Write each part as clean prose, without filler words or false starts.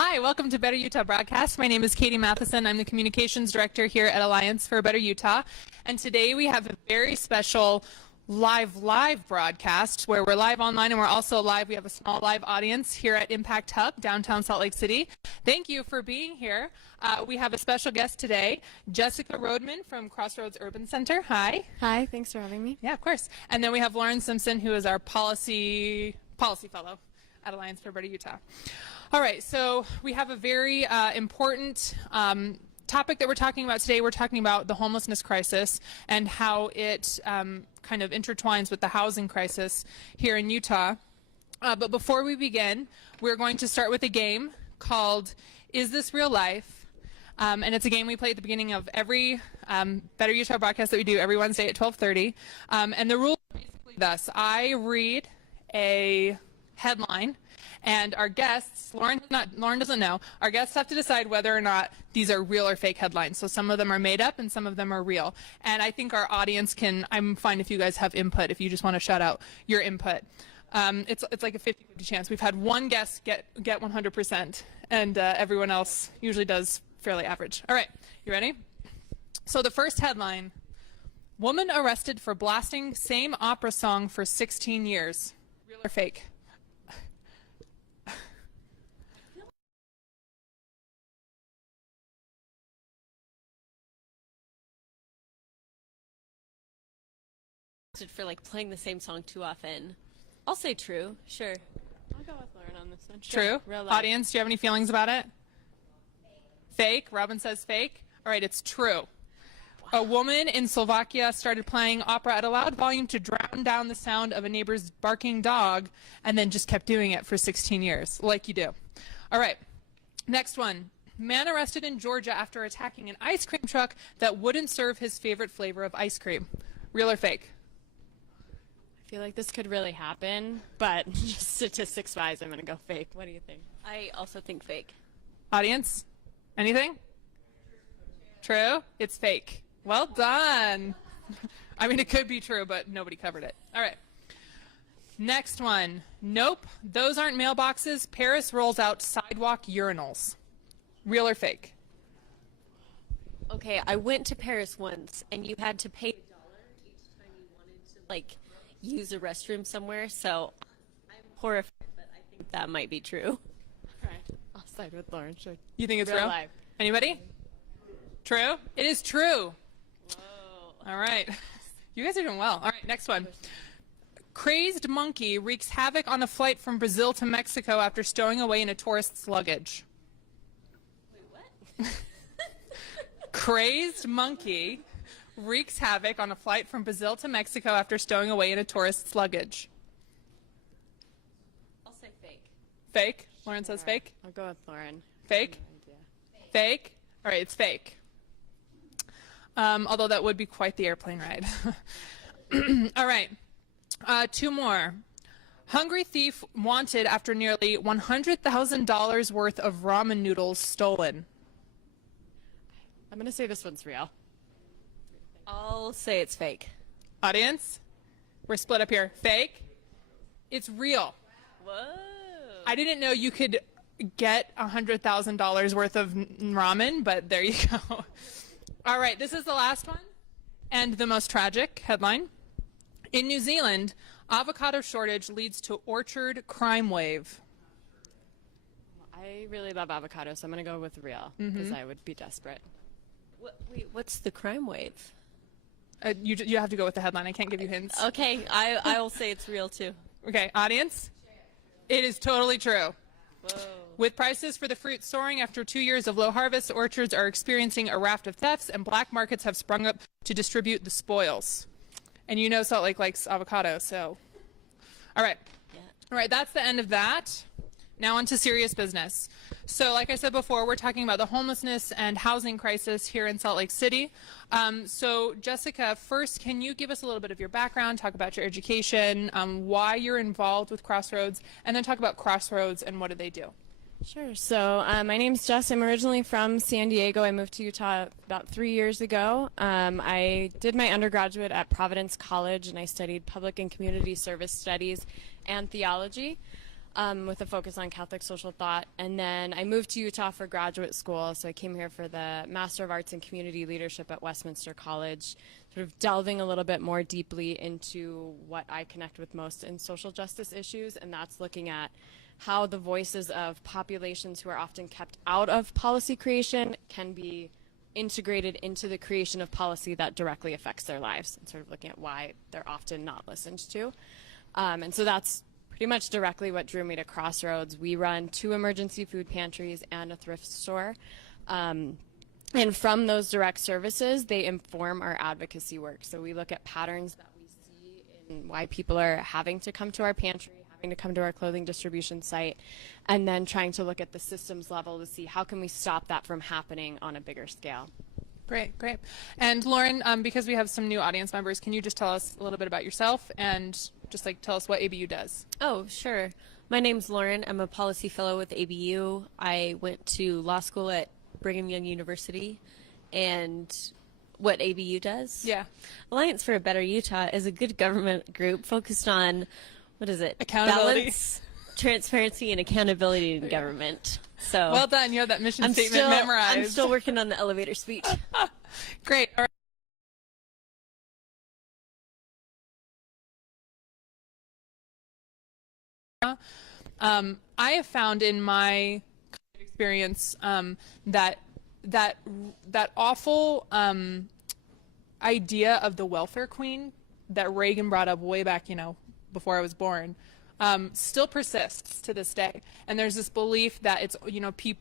Hi, welcome to Better Utah Broadcast. My name is Katie Matheson. I'm the Communications Director here at Alliance for a Better Utah. And today we have a very special live broadcast where we're live online and we're also live. We have a small live audience here at Impact Hub, downtown Salt Lake City. Thank you for being here. We have a special guest today, Jessica Roadman from Crossroads Urban Center. Hi. Hi, thanks for having me. Yeah, of course. And then we have Lauren Simpson, who is our policy fellow at Alliance for Better Utah. All right, so we have a very important topic that we're talking about today. We're talking about the homelessness crisis and how it kind of intertwines with the housing crisis here in Utah. But before we begin, we're going to start with a game called Is This Real Life? And it's a game we play at the beginning of every Better Utah broadcast that we do every Wednesday at 12:30. And the rules are basically thus. I read a headline, and our guests, Lauren doesn't know, our guests have to decide whether or not these are real or fake headlines. So some of them are made up and some of them are real. And I think our audience I'm fine if you guys have input, if you just want to shout out your input. It's like a 50-50 chance. We've had one guest get 100%, and everyone else usually does fairly average. All right, you ready? So the first headline, woman arrested for blasting same opera song for 16 years. Real or fake? For like playing the same song too often. I'll say true. Sure. I'll go with Lauren on this one. True. Real life. Audience, do you have any feelings about it? Fake. Robin says fake. All right, it's true. Wow. A woman in Slovakia started playing opera at a loud volume to drown down the sound of a neighbor's barking dog and then just kept doing it for 16 years, like you do. All right, next one. Man arrested in Georgia after attacking an ice cream truck that wouldn't serve his favorite flavor of ice cream. Real or fake? I feel like this could really happen, but just statistics-wise, I'm going to go fake. What do you think? I also think fake. Audience, anything? True? It's fake. Well done. I mean, it could be true, but nobody covered it. All right. Next one. Nope, those aren't mailboxes. Paris rolls out sidewalk urinals. Real or fake? Okay, I went to Paris once, and you had to pay $1 each time you wanted to, like, use a restroom somewhere, so I'm horrified, but I think that might be true. All right, I'll side with Lauren. Sure. You think it's real real? Life. Anybody? True? It is true. Whoa. All right. You guys are doing well. All right, next one. Crazed monkey wreaks havoc on a flight from Brazil to Mexico after stowing away in a tourist's luggage. Wait, what? Crazed monkey wreaks havoc on a flight from Brazil to Mexico after stowing away in a tourist's luggage. I'll say fake. Fake? Lauren says fake? I'll go with Lauren. Fake? No Fake? All right, it's fake. Although that would be quite the airplane ride. All right, two more. Hungry thief wanted after nearly $100,000 worth of ramen noodles stolen. I'm going to say this one's real. I'll say it's fake. Audience, we're split up here. Fake? It's real. Whoa. I didn't know you could get $100,000 worth of ramen, but there you go. All right, this is the last one and the most tragic headline. In New Zealand, avocado shortage leads to orchard crime wave. I really love avocado, so I'm going to go with real because I would be desperate. Wait, what's the crime wave? You have to go with the headline. I can't give you hints. Okay, I will say it's real too. Okay, audience, it is totally true. Whoa. With prices for the fruit soaring after 2 years of low harvest, orchards are experiencing a raft of thefts, and black markets have sprung up to distribute the spoils. And you know Salt Lake likes avocado, so. All right. Yeah. All right, that's the end of that. Now on to serious business. So like I said before, we're talking about the homelessness and housing crisis here in Salt Lake City. So Jessica, first, can you give us a little bit of your background, talk about your education, why you're involved with Crossroads, and then talk about Crossroads and what do they do? Sure. So my name's Jess. I'm originally from San Diego. I moved to Utah about 3 years ago. I did my undergraduate at Providence College, and I studied public and community service studies and theology. with a focus on Catholic social thought. And then I moved to Utah for graduate school, so I came here for the Master of Arts in Community Leadership at Westminster College, sort of delving a little bit more deeply into what I connect with most in social justice issues, and that's looking at how the voices of populations who are often kept out of policy creation can be integrated into the creation of policy that directly affects their lives, and sort of looking at why they're often not listened to. And so that's pretty much directly what drew me to Crossroads. We run 2 emergency food pantries and a thrift store. And from those direct services, they inform our advocacy work. So we look at patterns that we see in why people are having to come to our pantry, having to come to our clothing distribution site, and then trying to look at the systems level to see how can we stop that from happening on a bigger scale. Great, great. And Lauren, because we have some new audience members, can you just tell us a little bit about yourself and just like tell us what ABU does? Oh, sure. My name's Lauren. I'm a policy fellow with ABU. I went to law school at Brigham Young University, and what ABU does? Yeah. Alliance for a Better Utah is a good government group focused on, what is it? Accountability. Balance, transparency, and accountability in government. So Well done. You have that mission statement memorized. I'm still working on the elevator speech. Great. All right. I have found in my experience that awful idea of the welfare queen that Reagan brought up way back, before I was born, still persists to this day. And there's this belief that it's,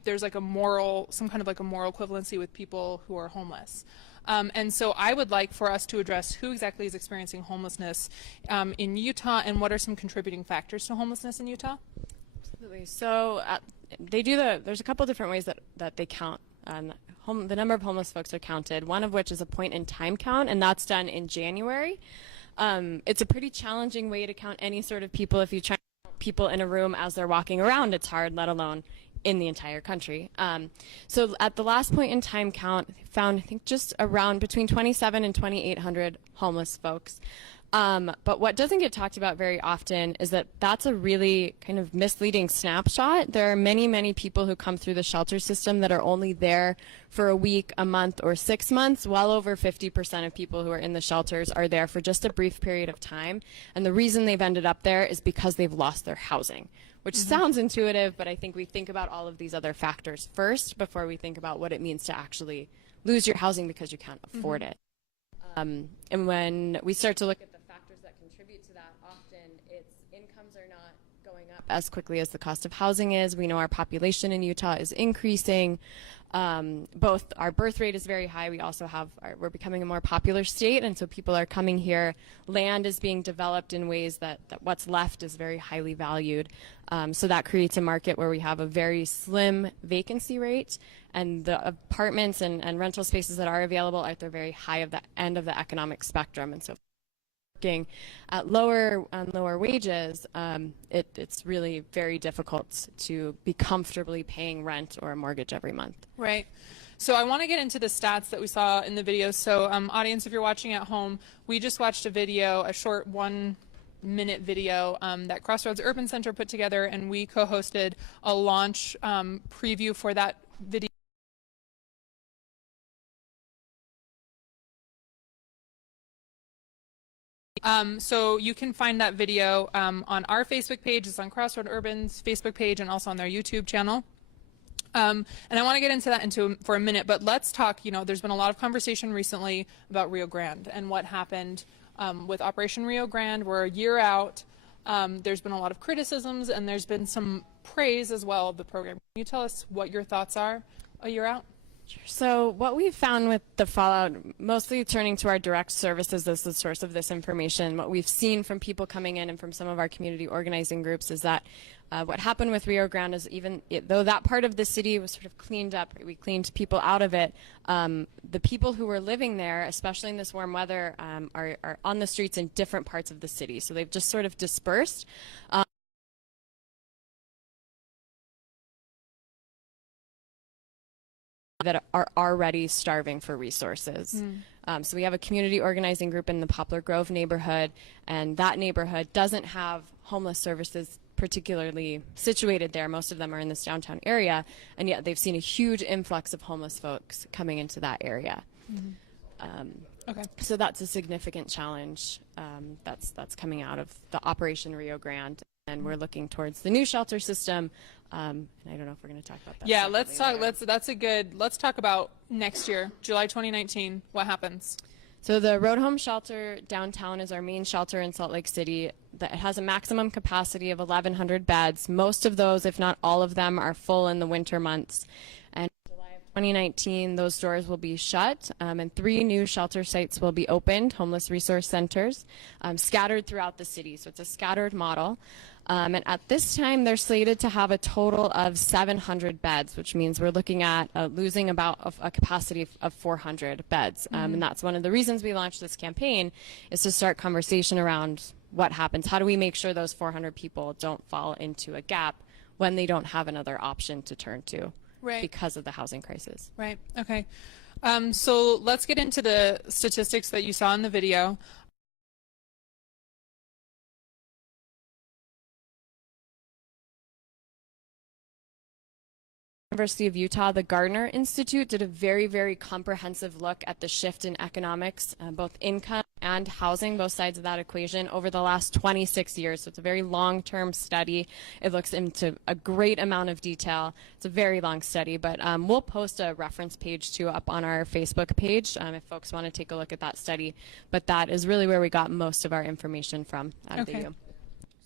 there's like some kind of like a moral equivalency with people who are homeless. And so I would like for us to address who exactly is experiencing homelessness in Utah, and what are some contributing factors to homelessness in Utah? Absolutely. So there's a couple different ways that they count. The number of homeless folks are counted, one of which is a point in time count, and that's done in January. It's a pretty challenging way to count any sort of people. If you try to count people in a room as they're walking around, it's hard, let alone in the entire country. So at the last point in time count, found I think just around between 2,700 and 2,800 homeless folks. But what doesn't get talked about very often is that that's a really kind of misleading snapshot. There are many, many people who come through the shelter system that are only there for a week, a month, or 6 months. Well over 50% of people who are in the shelters are there for just a brief period of time. And the reason they've ended up there is because they've lost their housing, which sounds intuitive, but I think we think about all of these other factors first before we think about what it means to actually lose your housing because you can't afford it. And when we start to look at the factors that contribute to that, often it's incomes are not going up as quickly as the cost of housing is. We know our population in Utah is increasing. Both our birth rate is very high. We also we're becoming a more popular state, and so people are coming here. Land is being developed in ways that what's left is very highly valued. So that creates a market where we have a very slim vacancy rate, and the apartments and rental spaces that are available are at the very high of the end of the economic spectrum. And so working at lower wages, it's really very difficult to be comfortably paying rent or a mortgage every month. Right. So I want to get into the stats that we saw in the video. So audience, if you're watching at home, we just watched a video, a short 1-minute video that Crossroads Urban Center put together, and we co-hosted a launch preview for that video. So you can find that video on our Facebook page. It's on Crossroads Urban's Facebook page and also on their YouTube channel. And I want to get into that for a minute, but let's talk, there's been a lot of conversation recently about Rio Grande and what happened with Operation Rio Grande. We're a year out. There's been a lot of criticisms, and there's been some praise as well of the program. Can you tell us what your thoughts are a year out? So what we've found with the fallout, mostly turning to our direct services as the source of this information, what we've seen from people coming in and from some of our community organizing groups is that what happened with Rio Grande is though that part of the city was sort of cleaned up, we cleaned people out of it, the people who were living there, especially in this warm weather, are on the streets in different parts of the city. So they've just sort of dispersed. That are already starving for resources. So we have a community organizing group in the Poplar Grove neighborhood, and that neighborhood doesn't have homeless services particularly situated there. Most of them are in this downtown area, and yet they've seen a huge influx of homeless folks coming into that area. Okay. So that's a significant challenge that's coming out of the Operation Rio Grande, and we're looking towards the new shelter system. And I don't know if we're going to talk about that. Yeah, let's talk. Let's talk about next year, July 2019. What happens? So the Road Home Shelter downtown is our main shelter in Salt Lake City. That has a maximum capacity of 1,100 beds. Most of those, if not all of them, are full in the winter months. And in July of 2019, those doors will be shut, and 3 new shelter sites will be opened, homeless resource centers, scattered throughout the city. So it's a scattered model. And at this time, they're slated to have a total of 700 beds, which means we're looking at losing about a capacity of 400 beds. And that's one of the reasons we launched this campaign, is to start conversation around what happens. How do we make sure those 400 people don't fall into a gap when they don't have another option to turn to because of the housing crisis? Right. Okay. So let's get into the statistics that you saw in the video. University of Utah, the Gardner Institute did a very, very comprehensive look at the shift in economics, both income and housing, both sides of that equation, over the last 26 years. So it's a very long-term study. It looks into a great amount of detail. It's a very long study, but we'll post a reference page too up on our Facebook page if folks want to take a look at that study. But that is really where we got most of our information from out of the U.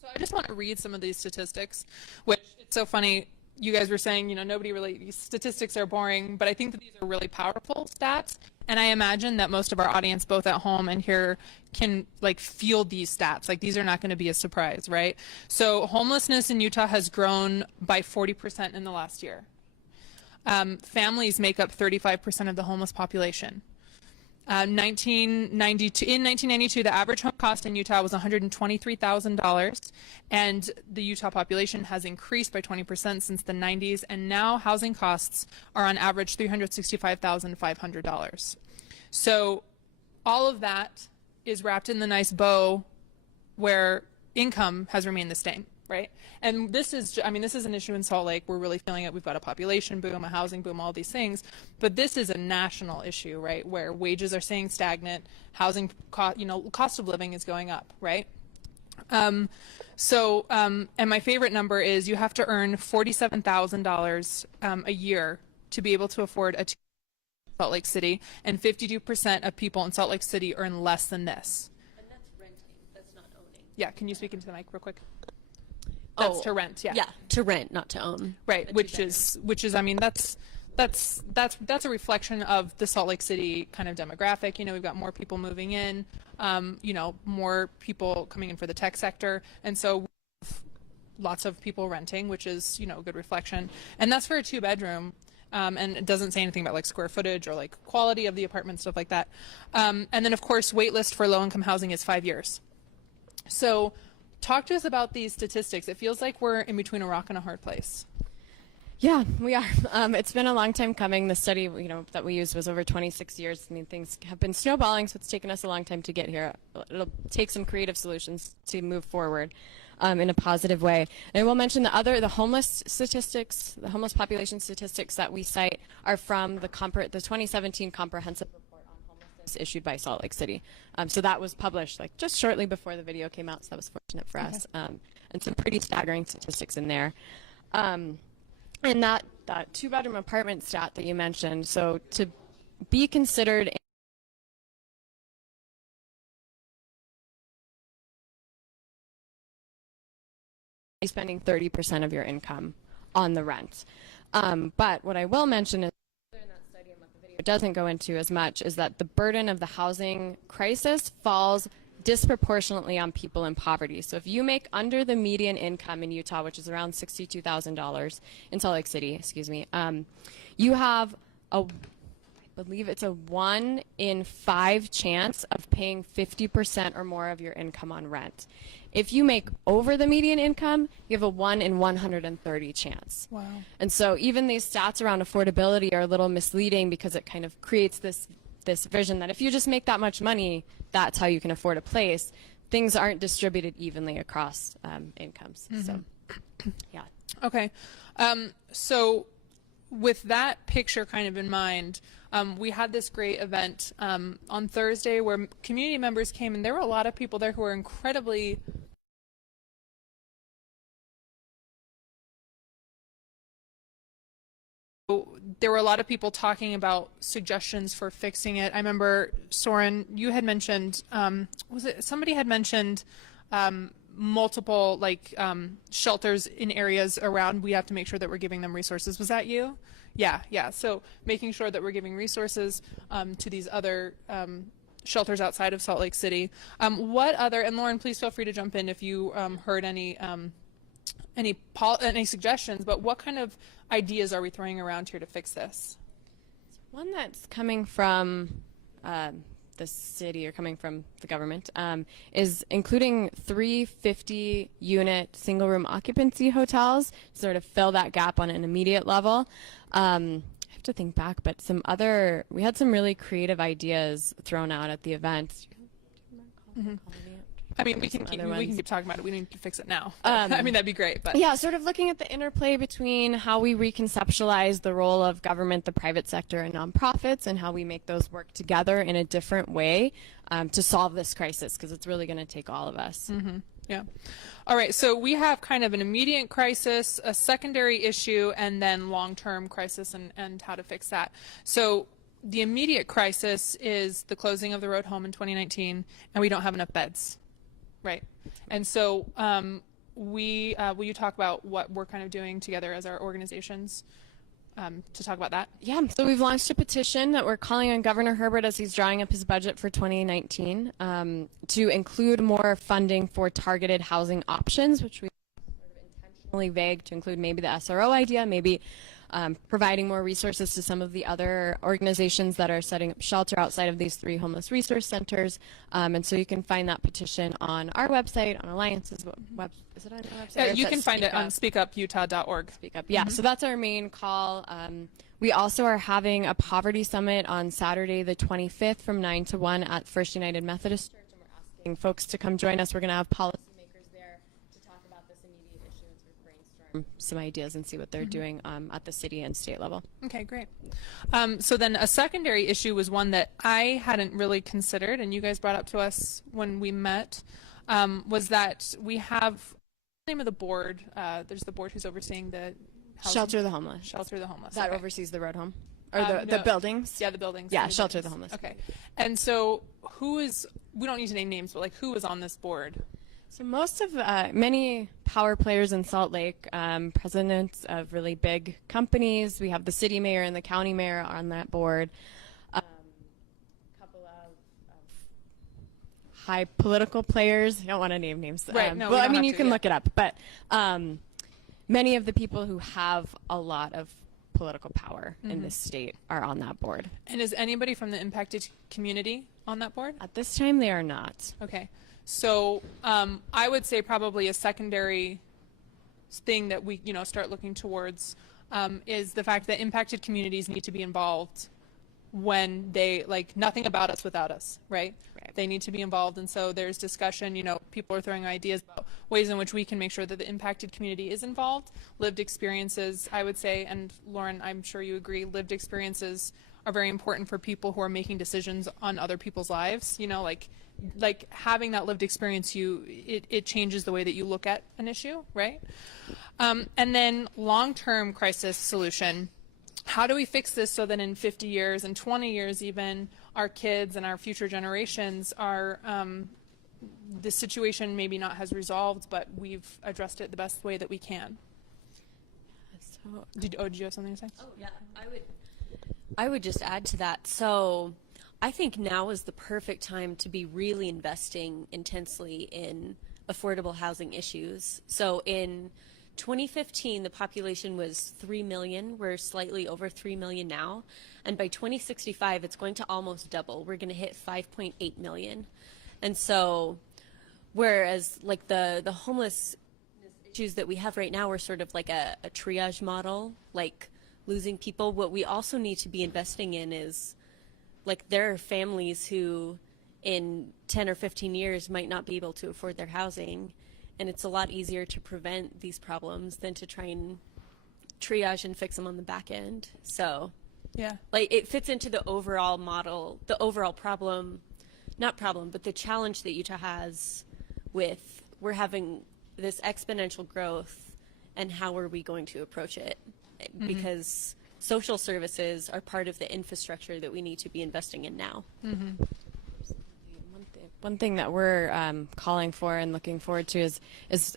So I just want to read some of these statistics, which it's so funny. You guys were saying, nobody really, these statistics are boring, but I think that these are really powerful stats. And I imagine that most of our audience, both at home and here, can feel these stats. These are not going to be a surprise, right? So homelessness in Utah has grown by 40% in the last year. Families make up 35% of the homeless population. In 1992, the average home cost in Utah was $123,000, and the Utah population has increased by 20% since the 90s, and now housing costs are on average $365,500. So all of that is wrapped in the nice bow where income has remained the same. Right? And this is an issue in Salt Lake. We're really feeling it. We've got a population boom, a housing boom, all these things. But this is a national issue, right? Where wages are staying stagnant, housing cost of living is going up, right? And my favorite number is you have to earn $47,000 a year to be able to afford a Salt Lake City, and 52% of people in Salt Lake City earn less than this. And that's renting. That's not owning. Yeah, can you speak into the mic real quick? That's to rent, yeah. Yeah, to rent, not to own. Right, which is that's a reflection of the Salt Lake City kind of demographic. We've got more people moving in, more people coming in for the tech sector, and so lots of people renting, which is a good reflection. And that's for a 2-bedroom. And it doesn't say anything about square footage or quality of the apartment, stuff like that. And then of course, wait list for low-income housing is 5 years. So talk to us about these statistics. It feels like we're in between a rock and a hard place. Yeah, we are. It's been a long time coming. The study, that we used was over 26 years. Things have been snowballing, so it's taken us a long time to get here. It'll take some creative solutions to move forward in a positive way. And I will mention the homeless statistics, the homeless population statistics that we cite are from the 2017 Comprehensive Report on Homelessness issued by Salt Lake City. So that was published just shortly before the video came out, so that was fortunate for us. And some pretty staggering statistics in there. And that 2-bedroom apartment stat that you mentioned, so to be considered spending 30% of your income on the rent. But what I will mention is in that study, and what the video doesn't go into as much, is that the burden of the housing crisis falls disproportionately on people in poverty. So if you make under the median income in Utah, which is around $62,000 in Salt Lake City, you have I believe it's a 1 in 5 chance of paying 50% or more of your income on rent. If you make over the median income, you have a 1 in 130 chance. Wow. And so even these stats around affordability are a little misleading because it kind of creates this vision that if you just make that much money, that's how you can afford a place. Things aren't distributed evenly across incomes. So Yeah. Okay. So with that picture kind of in mind, we had this great event on Thursday where community members came, and there were a lot of people there who were incredibly there were a lot of people talking about suggestions for fixing it. I remember, Soren, you had mentioned, was it somebody had mentioned multiple shelters in areas around. We have to make sure that we're giving them resources. Was that you? Yeah. So making sure that we're giving resources to these other shelters outside of Salt Lake City. What other, and Lauren, please feel free to jump in if you heard any suggestions, but what kind of ideas are we throwing around here to fix this? One that's coming from the city or coming from the government is including 350-unit single-room occupancy hotels to sort of fill that gap on an immediate level. I have to think back, but we had some really creative ideas thrown out at the event. Mm-hmm. I mean, we can keep talking about it. We need to fix it now. I mean, that'd be great. But yeah, sort of looking at the interplay between how we reconceptualize the role of government, the private sector, and nonprofits, and how we make those work together in a different way to solve this crisis, because it's really going to take all of us. Mm-hmm. Yeah. All right. So we have kind of an immediate crisis, a secondary issue, and then long-term crisis and how to fix that. So the immediate crisis is the closing of the road home in 2019, and we don't have enough beds. Right. And so will you talk about what we're kind of doing together as our organizations to talk about that? Yeah. So we've launched a petition that we're calling on Governor Herbert as he's drawing up his budget for 2019 to include more funding for targeted housing options, which we sort of intentionally vague to include maybe the SRO idea, maybe providing more resources to some of the other organizations that are setting up shelter outside of these 3 homeless resource centers. And so you can find that petition on our website, on Alliance's web. Is it on our website? You can find it on speakuputah.org. Speak Up. Yeah, so that's our main call. We also are having a poverty summit on Saturday the 25th from 9 to 1 at First United Methodist Church, and we're asking folks to come join us. We're going to have policymakers there to talk about this immediate issue and sort of brainstorm some ideas and see what they're doing at the city and state level. Okay, great. So then a secondary issue was one that I hadn't really considered, and you guys brought up to us when we met, was that we have the name of the board. There's the board who's overseeing the housing. Shelter the Homeless. Shelter the Homeless. That okay. oversees the road home? Or the No. buildings? Yeah, the buildings. Yeah, the Shelter buildings. the Homeless. Okay. And so we don't need to name names, but who is on this board? So most of many power players in Salt Lake, presidents of really big companies. We have the city mayor and the county mayor on that board. A couple of high political players. I don't want to name names. Right. No, well, we I don't mean, have you to, can yeah. look it up. But many of the people who have a lot of political power in this state are on that board. And is anybody from the impacted community on that board? At this time, they are not. Okay. So I would say probably a secondary thing that we start looking towards is the fact that impacted communities need to be involved when they nothing about us without us, right? They need to be involved, and so there's discussion. People are throwing ideas about ways in which we can make sure that the impacted community is involved. Lived experiences, I would say, and Lauren, I'm sure you agree, lived experiences are very important for people who are making decisions on other people's lives. Like having that lived experience, it changes the way that you look at an issue, right? And then long-term crisis solution. How do we fix this so that in 50 years and 20 years even, our kids and our future generations are, the situation maybe not has resolved, but we've addressed it the best way that we can? So, Did you have something to say? Oh, yeah. I would just add to that. So I think now is the perfect time to be really investing intensely in affordable housing issues. So in 2015, the population was 3 million. We're slightly over 3 million now. And by 2065, it's going to almost double. We're going to hit 5.8 million. And so whereas like the homeless issues that we have right now are sort of like a triage model, like losing people, what we also need to be investing in is like there are families who in 10 or 15 years might not be able to afford their housing. and it's a lot easier to prevent these problems than to try and triage and fix them on the back end. So Yeah. like it fits into the overall model, the overall problem, not problem, but the challenge that Utah has with we're having this exponential growth, and how are we going to approach it? Because social services are part of the infrastructure that we need to be investing in now. One thing that we're calling for and looking forward to is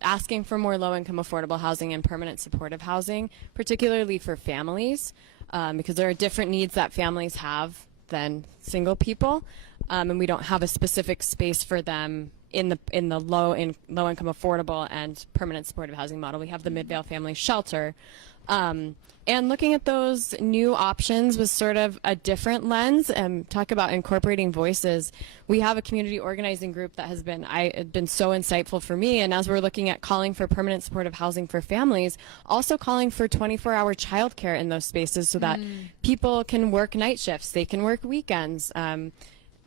asking for more low-income affordable housing and permanent supportive housing, particularly for families, because there are different needs that families have than single people, and we don't have a specific space for them in the low income affordable and permanent supportive housing model. We have the Midvale Family Shelter. And looking at those new options with sort of a different lens, and talk about incorporating voices. We have a community organizing group that has been so insightful for me. And as we're looking at calling for permanent supportive housing for families, also calling for 24-hour childcare in those spaces so that people can work night shifts, they can work weekends.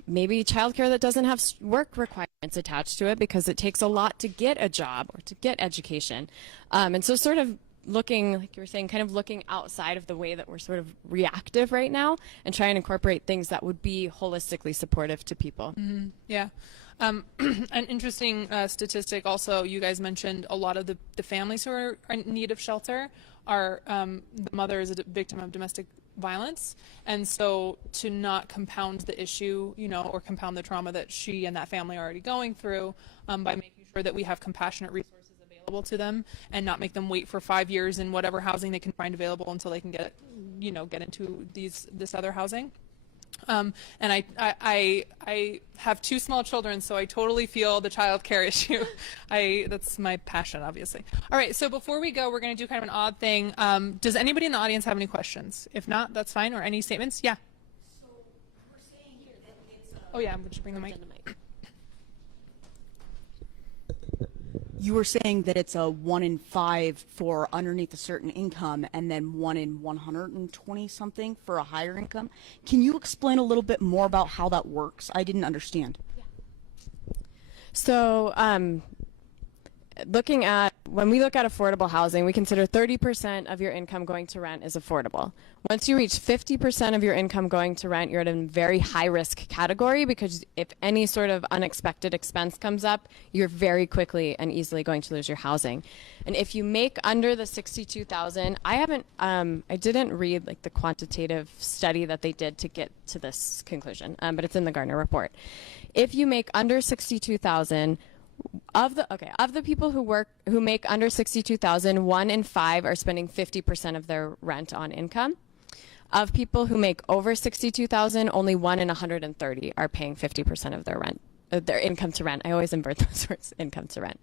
Maybe childcare that doesn't have work requirements attached to it because it takes a lot to get a job or to get education. And so sort of looking, like you were saying, kind of looking outside of the way that we're sort of reactive right now and try and incorporate things that would be holistically supportive to people. Yeah. An interesting statistic also, you guys mentioned a lot of the families who are in need of shelter are, the mother is a victim of domestic violence. And so to not compound the issue, or compound the trauma that she and that family are already going through, by making sure that we have compassionate resources available to them and not make them wait for 5 years in whatever housing they can find available until they can get into this other housing. And I have 2 small children, so I totally feel the child care issue. That's my passion, obviously. All right, so before we go, we're going to do kind of an odd thing. Does anybody in the audience have any questions? If not, that's fine. Or any statements? Yeah. So we're saying here that it's Oh yeah, I'm going to bring the mic. you were saying that it's a 1 in 5 for underneath a certain income, and then 1 in 120 something for a higher income. Can you explain a little bit more about how that works? I didn't understand. So when we look at affordable housing, we consider 30% of your income going to rent is affordable. Once you reach 50% of your income going to rent, you're at a very high risk category, because if any sort of unexpected expense comes up, you're very quickly and easily going to lose your housing. And if you make under the 62,000, I didn't read like the quantitative study that they did to get to this conclusion, but it's in the Gardner report. If you make under 62,000, of the people who make under 62,000, 1 in 5 are spending 50% of their rent on income. Of people who make over 62,000, only 1 in 130 are paying 50% of their rent, their income to rent. I always invert those words, income to rent.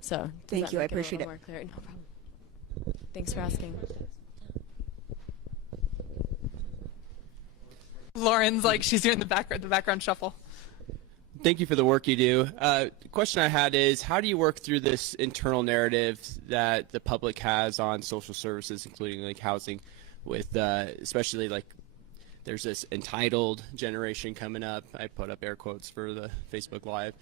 So Thank you, I appreciate it. More clear? No problem. Thanks for asking. Lauren's like she's doing the background shuffle. Thank you for the work you do. The question I had is, how do you work through this internal narrative that the public has on social services, including like housing, with especially like there's this entitled generation coming up. I put up air quotes for the Facebook Live.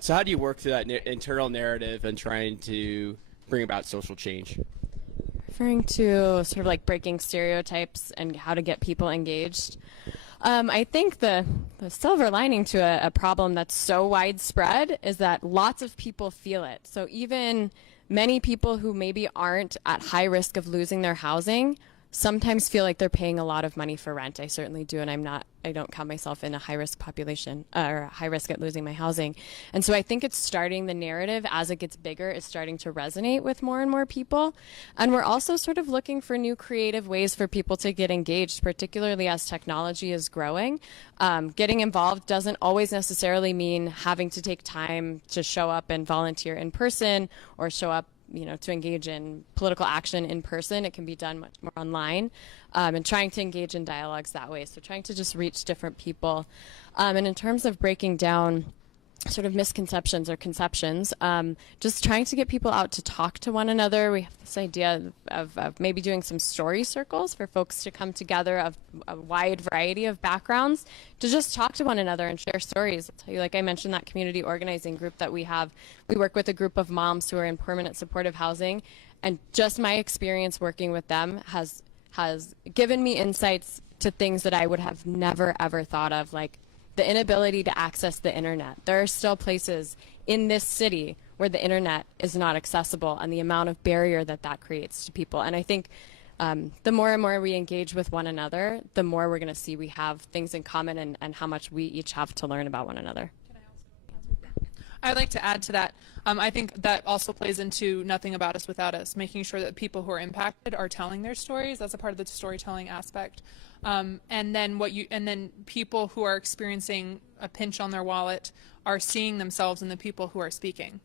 So how do you work through that internal narrative and trying to bring about social change? Referring to sort of like breaking stereotypes and how to get people engaged. I think the silver lining to a problem that's so widespread is that lots of people feel it. So even many people who maybe aren't at high risk of losing their housing sometimes feel like they're paying a lot of money for rent. I certainly do, and I don't count myself in a high-risk population or high risk at losing my housing. And so I think it's starting, the narrative as it gets bigger is starting to resonate with more and more people. And we're also sort of looking for new creative ways for people to get engaged, particularly as technology is growing. Getting involved doesn't always necessarily mean having to take time to show up and volunteer in person or show up to engage in political action in person. It can be done much more online, and trying to engage in dialogues that way. So trying to just reach different people. And in terms of breaking down sort of misconceptions or conceptions, just trying to get people out to talk to one another. We have this idea of maybe doing some story circles for folks to come together of a wide variety of backgrounds to just talk to one another and share stories. I'll tell you, like I mentioned, that community organizing group that we have, we work with a group of moms who are in permanent supportive housing, and just my experience working with them has given me insights to things that I would have never ever thought of, like the inability to access the internet. There are still places in this city where the internet is not accessible, and the amount of barrier that creates to people. And I think the more and more we engage with one another, the more we're going to see we have things in common and how much we each have to learn about one another. I'd like to add to that. I think that also plays into nothing about us without us, making sure that people who are impacted are telling their stories. That's a part of the storytelling aspect. And then people who are experiencing a pinch on their wallet are seeing themselves in the people who are speaking,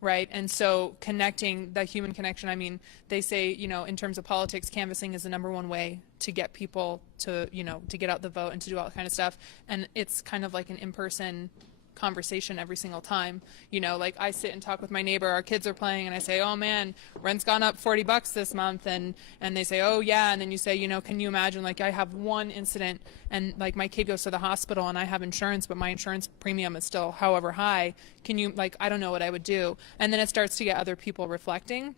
right? And so connecting, the human connection, I mean, they say, in terms of politics, canvassing is the #1 way to get people to, to get out the vote and to do all that kind of stuff. And it's kind of like an in-person conversation every single time. Like I sit and talk with my neighbor, our kids are playing, and I say, oh man, rent's gone up $40 this month, and they say, oh yeah, and then you say, can you imagine, like I have one incident and like my kid goes to the hospital and I have insurance, but my insurance premium is still however high. Can you, like, I don't know what I would do. And then it starts to get other people reflecting.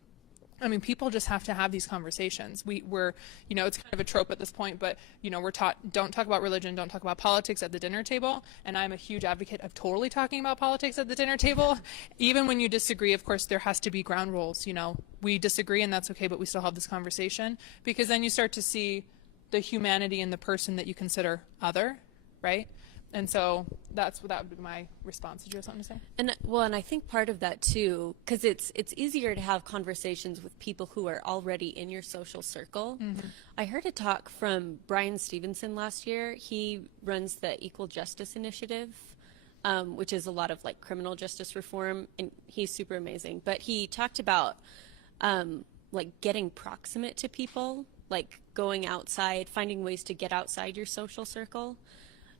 I mean, people just have to have these conversations. We're, it's kind of a trope at this point, but, we're taught, don't talk about religion, don't talk about politics at the dinner table. And I'm a huge advocate of totally talking about politics at the dinner table. Even when you disagree, of course, there has to be ground rules. We disagree and that's okay, but we still have this conversation, because then you start to see the humanity in the person that you consider other, right? And so that would be my response. Did you have something to say? And I think part of that too, because it's easier to have conversations with people who are already in your social circle. Mm-hmm. I heard a talk from Brian Stevenson last year. He runs the Equal Justice Initiative, which is a lot of like criminal justice reform, and he's super amazing. But he talked about like getting proximate to people, like going outside, finding ways to get outside your social circle.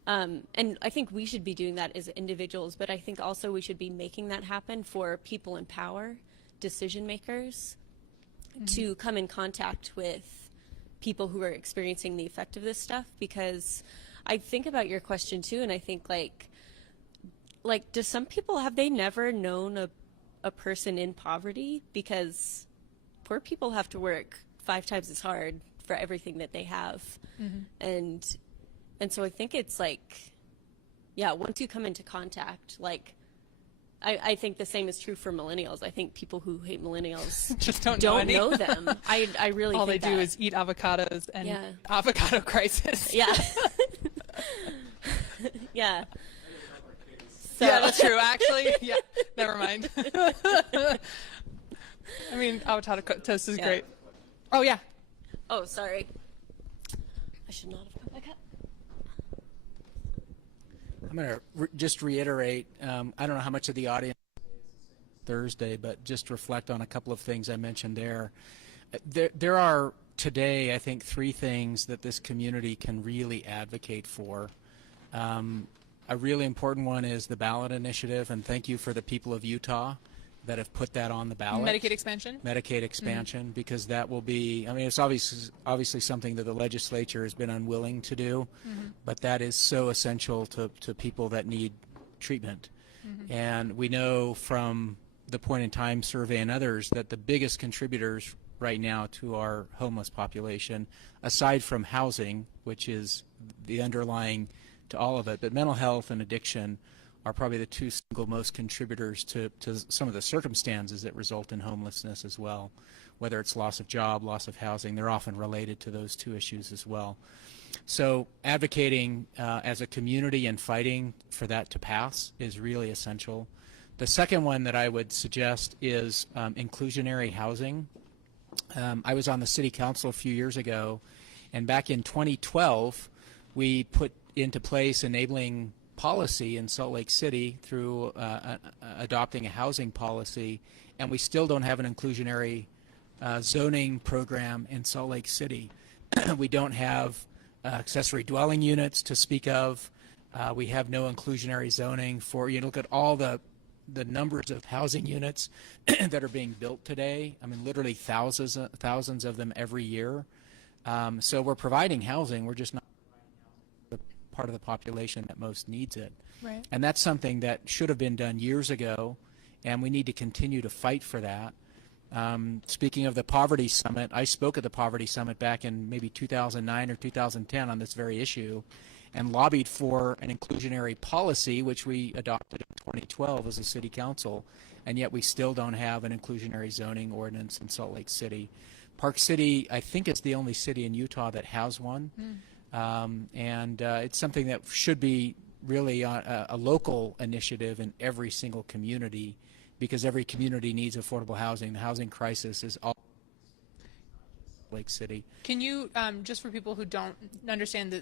And I think we should be doing that as individuals, but I think also we should be making that happen for people in power, decision makers, mm-hmm. to come in contact with people who are experiencing the effect of this stuff. Because I think about your question too, and I think like do some people, have they never known a person in poverty? Because poor people have to work 5 times as hard for everything that they have. Mm-hmm. And so I think it's like, yeah, once you come into contact, like, I think the same is true for millennials. I think people who hate millennials just don't know them. I really all think they do is eat avocados and yeah. avocado crisis. Yeah. Yeah. So. Yeah, that's true, actually. Yeah, never mind. I mean, avocado toast is great. Oh, yeah. Oh, sorry. I should not have cut my cup. I'm going to just reiterate, I don't know how much of the audience Thursday, but just reflect on a couple of things I mentioned there. There are today, I think, 3 things that this community can really advocate for. A really important one is the ballot initiative, and thank you for the people of Utah that have put that on the ballot. Medicaid expansion? Medicaid expansion, mm-hmm. because that will be, I mean, it's obviously something that the legislature has been unwilling to do, mm-hmm. but that is so essential to people that need treatment. Mm-hmm. And we know from the Point in Time survey and others that the biggest contributors right now to our homeless population, aside from housing, which is the underlying to all of it, but mental health and addiction are probably the 2 single most contributors to some of the circumstances that result in homelessness as well. Whether it's loss of job, loss of housing, they're often related to those 2 issues as well. So advocating as a community and fighting for that to pass is really essential. The second one that I would suggest is inclusionary housing. I was on the city council a few years ago, and back in 2012, we put into place enabling policy in Salt Lake City through adopting a housing policy, and we still don't have an inclusionary zoning program in Salt Lake City. We don't have accessory dwelling units to speak of. We have no inclusionary zoning for, you look at all the numbers of housing units that are being built today. I mean, literally thousands of them every year. So we're providing housing. We're just not the part of the population that most needs it. Right. And that's something that should have been done years ago, and we need to continue to fight for that. Speaking of the Poverty Summit, I spoke at the Poverty Summit back in maybe 2009 or 2010 on this very issue, and lobbied for an inclusionary policy, which we adopted in 2012 as a city council, and yet we still don't have an inclusionary zoning ordinance in Salt Lake City. Park City, I think, is the only city in Utah that has one, and it's something that should be really a local initiative in every single community, because every community needs affordable housing. The housing crisis is all Lake City. Can you, just for people who don't understand,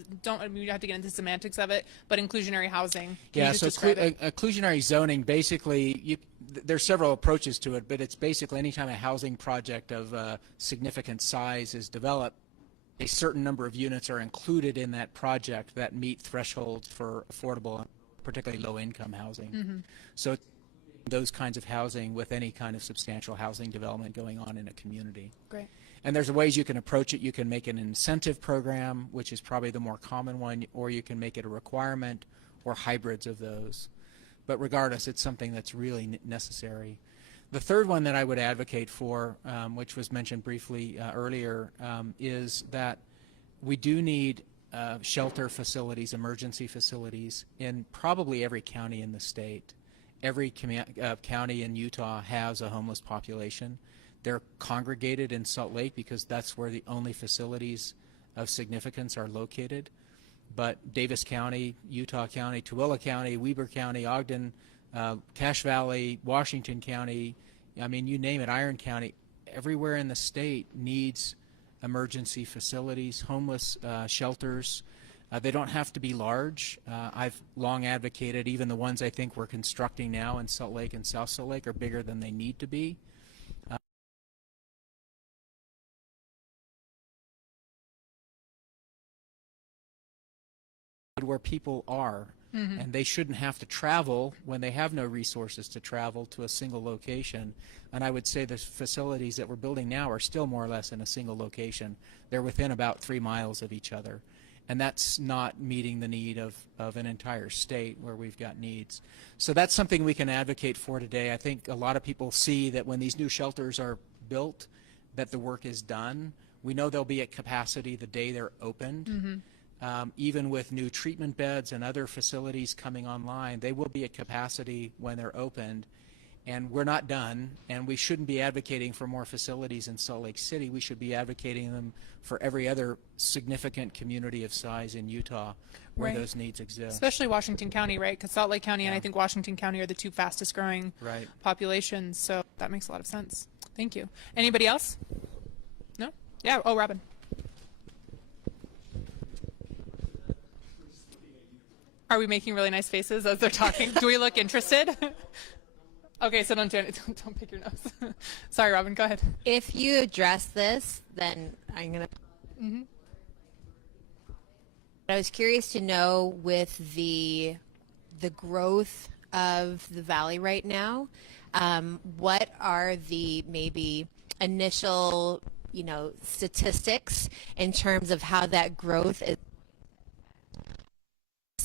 you have to get into the semantics of it, but inclusionary housing, can you just describe it? Inclusionary zoning, basically, there's several approaches to it, but it's basically anytime a housing project of significant size is developed, a certain number of units are included in that project that meet thresholds for affordable, particularly low-income housing. So those kinds of housing with any kind of substantial housing development going on in a community. Great. And there's ways you can approach it. You can make an incentive program, which is probably the more common one, or you can make it a requirement, or hybrids of those. But regardless, it's something that's really necessary. The third one that I would advocate for, which was mentioned briefly earlier, is that we do need shelter facilities, emergency facilities, in probably every county in the state. Every county in Utah has a homeless population. They're congregated in Salt Lake because that's where the only facilities of significance are located. But Davis County, Utah County, Tooele County, Weber County, Ogden, Cache Valley, Washington County, I mean, you name it, Iron County, everywhere in the state needs emergency facilities, homeless shelters. They don't have to be large. I've long advocated even the ones I think we're constructing now in Salt Lake and South Salt Lake are bigger than they need to be. Where people are, and they shouldn't have to travel when they have no resources to travel to a single location. And I would say the facilities that we're building now are still more or less in a single location. They're within about 3 miles of each other, and that's not meeting the need of an entire state where we've got needs. So that's something we can advocate for today. I think a lot of people see that when these new shelters are built, that the work is done. We know they'll be at capacity the day they're opened. Even with new treatment beds and other facilities coming online, they will be at capacity when they're opened. And we're not done, and we shouldn't be advocating for more facilities in Salt Lake City. We should be advocating them for every other significant community of size in Utah where those needs exist. Especially Washington County, right? Because Salt Lake County and I think Washington County are the two fastest growing populations, so that makes a lot of sense. Thank you. Anybody else? No? Yeah, oh, Robin. Are we making really nice faces as they're talking? Do we look interested? Okay, so don't do it. Don't pick your nose. Sorry, Robin, go ahead. If you address this, then I'm going to... I was curious to know with the growth of the valley right now, what are the maybe initial, statistics in terms of how that growth is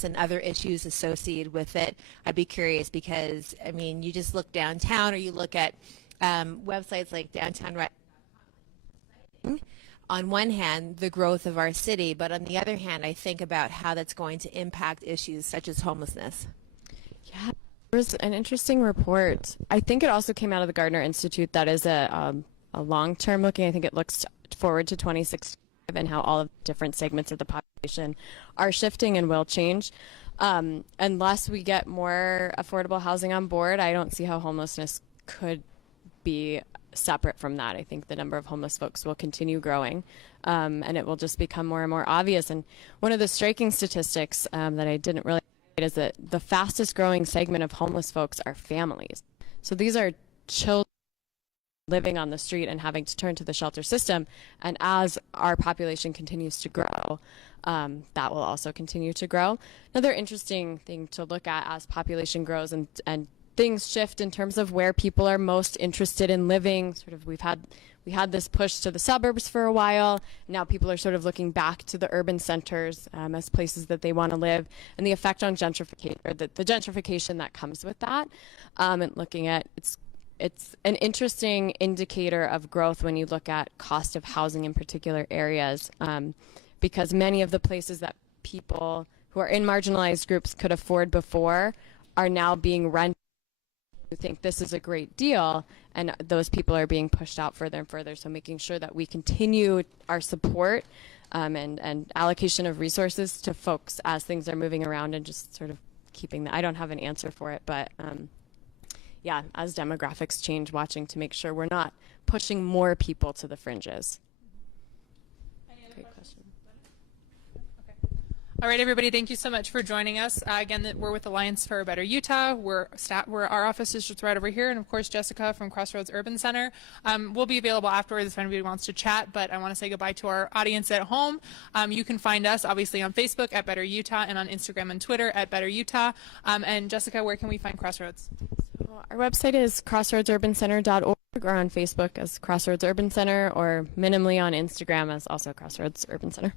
and other issues associated with it? I'd be curious because, I mean, you just look downtown or you look at websites like Downtown Right. On one hand, the growth of our city, but on the other hand, I think about how that's going to impact issues such as homelessness. Yeah, there was an interesting report. I think it also came out of the Gardner Institute that is a long-term looking. I think it looks forward to 2065 and how all of the different segments of the population are shifting and will change. Unless we get more affordable housing on board, I don't see how homelessness could be separate from that. I think the number of homeless folks will continue growing, and it will just become more and more obvious. And one of the striking statistics that I didn't really is that the fastest growing segment of homeless folks are families. So these are children living on the street and having to turn to the shelter system. And as our population continues to grow, that will also continue to grow. Another interesting thing to look at as population grows and things shift in terms of where people are most interested in living. Sort of we had this push to the suburbs for a while. Now people are sort of looking back to the urban centers as places that they want to live, and the effect on gentrification, or the gentrification that comes with that, and looking at it's an interesting indicator of growth when you look at cost of housing in particular areas, because many of the places that people who are in marginalized groups could afford before are now being rented. Who think this is a great deal, and those people are being pushed out further and further. So making sure that we continue our support and allocation of resources to folks as things are moving around, and just sort of keeping that. I don't have an answer for it, but yeah, as demographics change, watching to make sure we're not pushing more people to the fringes. Great question. All right, everybody, thank you so much for joining us. Again, we're with Alliance for a Better Utah. We're our office is just right over here, and of course, Jessica from Crossroads Urban Center. We'll be available afterwards if anybody wants to chat, but I want to say goodbye to our audience at home. You can find us, obviously, on Facebook at Better Utah and on Instagram and Twitter at Better Utah. And Jessica, where can we find Crossroads? So our website is crossroadsurbancenter.org, or on Facebook as Crossroads Urban Center, or minimally on Instagram as also Crossroads Urban Center.